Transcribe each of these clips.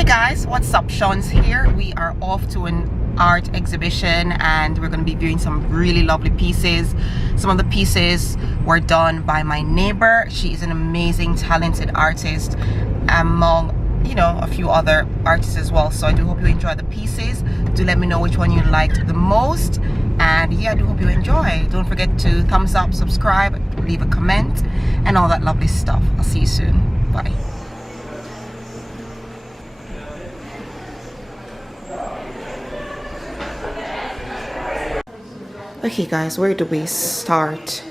Hey guys, what's up? Shaunz here. We are off to an art exhibition and we're going to be viewing some really lovely pieces. Some of the pieces were done by my neighbor. She is an amazing, talented artist, among a few other artists as well. So I do hope you enjoy the pieces. Do let me know which one you liked the most, and yeah, I do hope you enjoy. Don't forget to thumbs up, subscribe, leave a comment, and all that lovely stuff. I'll see you soon. Bye. Okay guys, where do we start?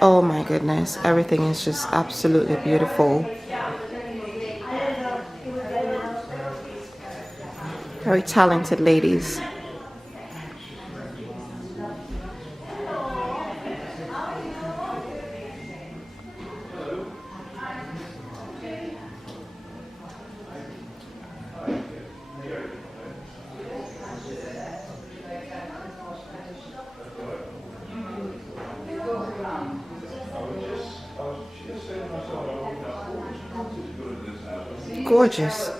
Oh my goodness, everything is just absolutely beautiful. Very talented ladies. Gorgeous.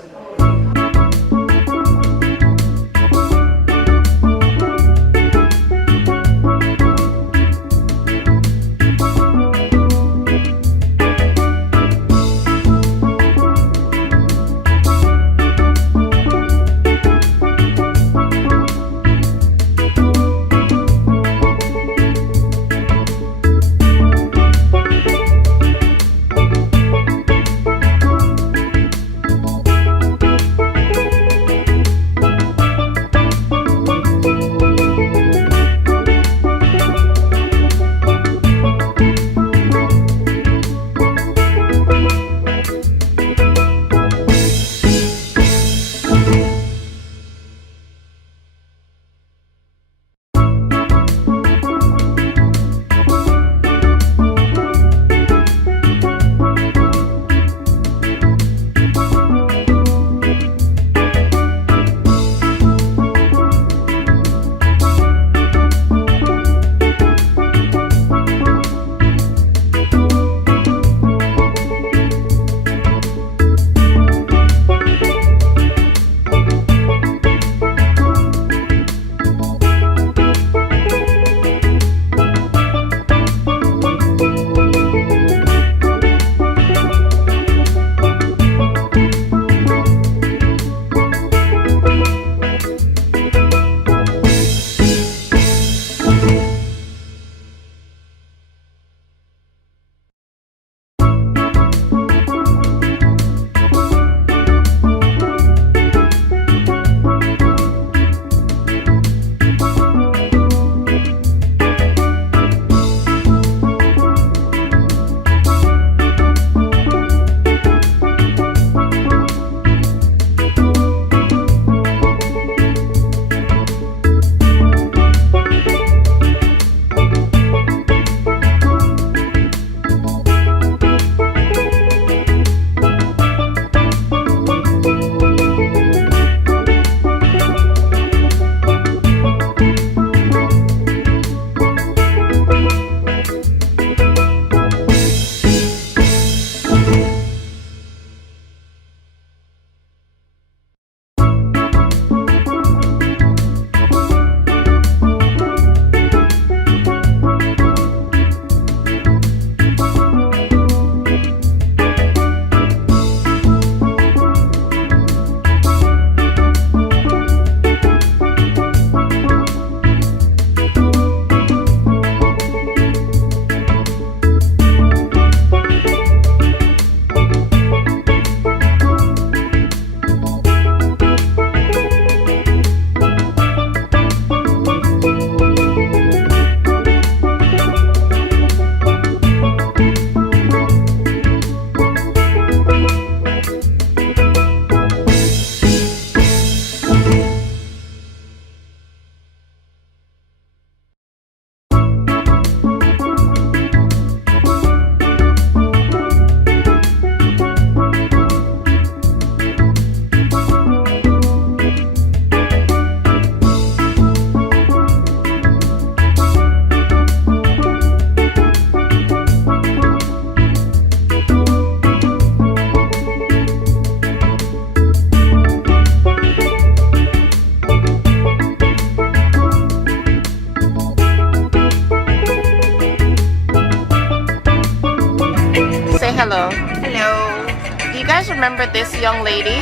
hello. Hello. Do you guys remember this young lady?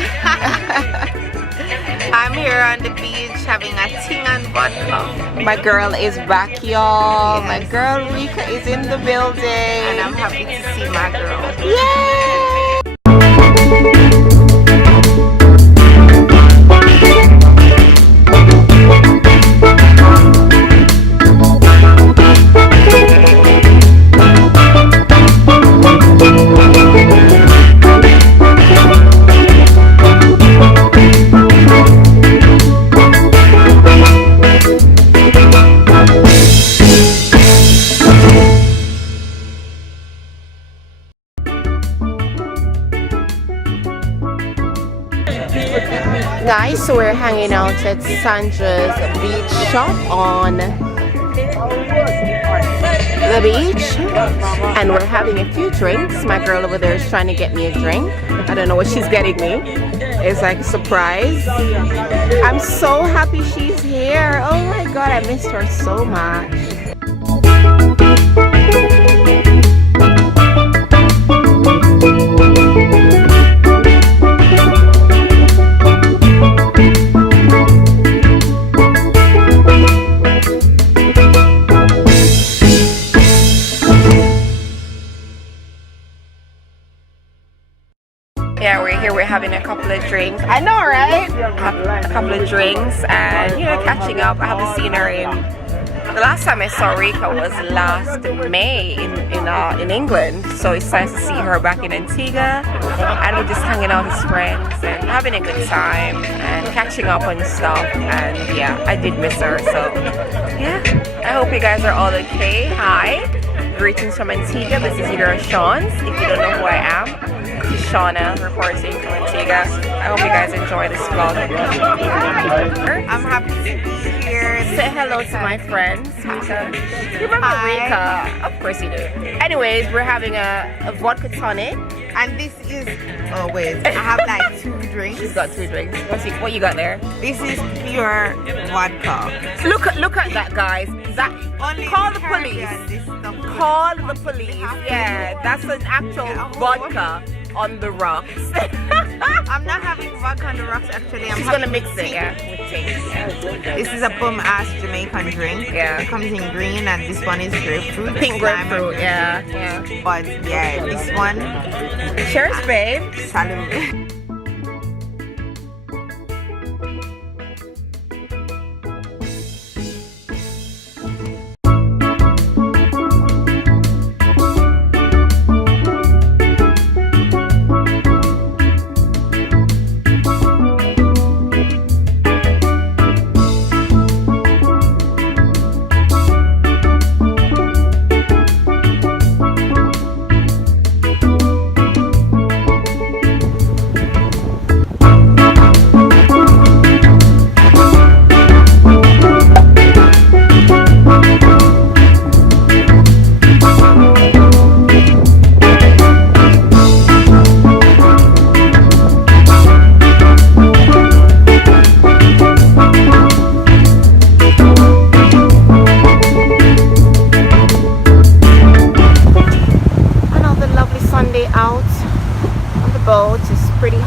I'm here on the beach having a ting and vodka. My girl is back, y'all. Yes. My girl Rika is in the building. And I'm happy to see my girl. Yay! Guys, so we're hanging out at Sandra's beach shop on the beach, and we're having a few drinks. My girl over there is trying to get me a drink. I don't know what she's getting me. It's like a surprise. I'm so happy she's here. Oh my god, I missed her so much. Yeah, we're here, we're having a couple of drinks. I know, right? A couple of drinks and, you know, catching up. I haven't seen her in... The last time I saw Rika was last May in England. So it's nice to see her back in Antigua. And we're just hanging out as friends and having a good time and catching up on stuff. And yeah, I did miss her. So yeah, I hope you guys are all okay. Hi. Greetings from Antigua. This is your Shaunz. If you don't know who I am, this is Shauna reporting from Antigua. I hope you guys enjoy this vlog. I'm happy to be here. Say hello to my friends. Rika. You remember Hi. Rika? Of course you do. Anyways, we're having a vodka tonic. And this is, oh wait, I have like 2 drinks. She's got 2 drinks. What you got there? This is pure vodka. Look at that, guys. That Only call in the Caribbean, police. this stuff. Call the police. Yeah, that's an actual vodka on the rocks. I'm not having vodka on the rocks actually. I'm She's gonna having mix it, yeah, with tea. Yeah. This is a bum ass Jamaican drink. Yeah. It comes in green and this one is grapefruit. Pink Lime grapefruit, and yeah, green. yeah. But yeah, this one. Cheers, babe. Salute.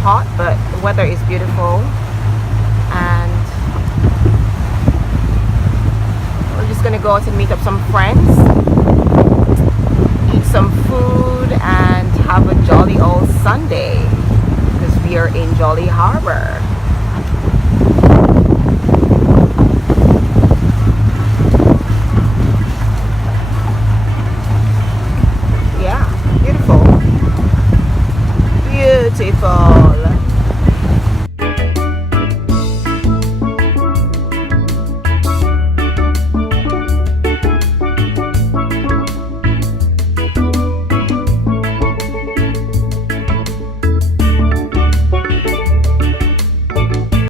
Hot, but the weather is beautiful, and we're just gonna go out and meet up some friends, eat some food, and